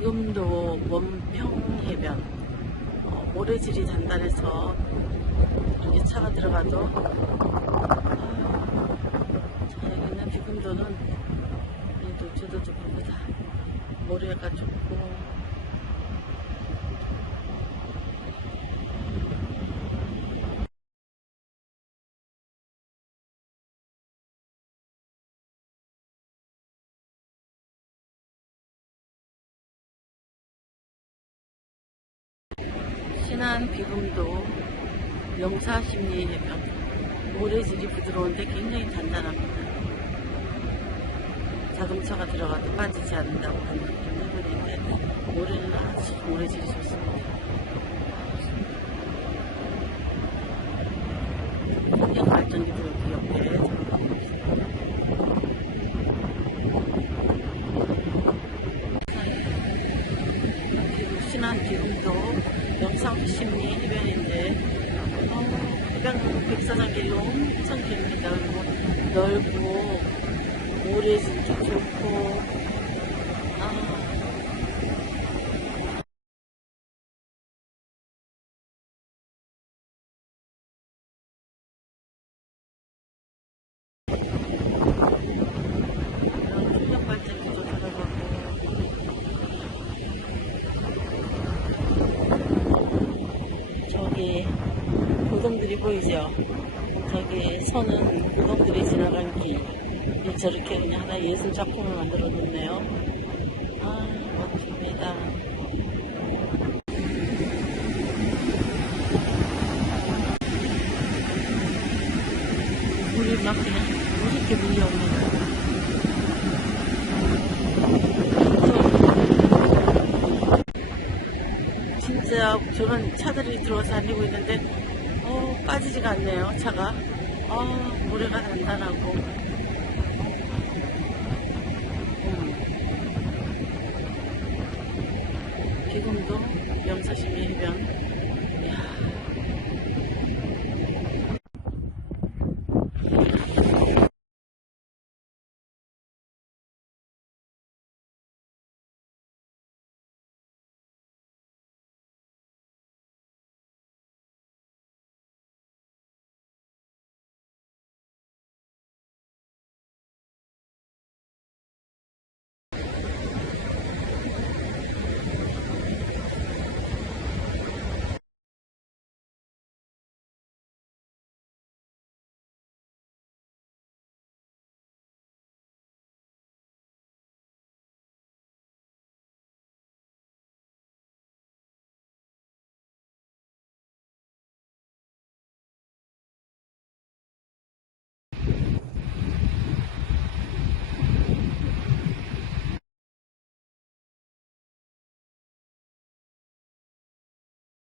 지금도 원평해변 어, 모래질이 단단해서 이렇게 차가 들어가도 아, 자, 여기는 비금도는 이 노체도 보다. 모래가 좋고 신안 비금도 영사심리 해변 모래질이 부드러운데 굉장히 단단합니다. 자동차가 들어가도 빠지지 않는다고 하는 그런 해변인데 모래는 아주 모래질이 좋습니다. 풍력 발전기도 여기 옆에 들어가고 있습니다. 그리고 신안 비금도 영상심리 해변인데 어, 해변 백사장길이 엄청 깁니다. 그리고 넓고 모래질도 좋고 아, 이런 풍력 발전기도 들어가고 저기 고동들이 보이죠? 저기 선은 고동들이 지나간 길. 이 저렇게 그냥 하나 예술 작품을 만들어 놓네요. 아, 멋집니다. 물이 막 그냥 무섭게 밀려옵니다. 진짜 저런 차들이 들어와서 다니고 있는데 어, 빠지지가 않네요 차가 아 모래가 단단하고 음. 영사심리 해변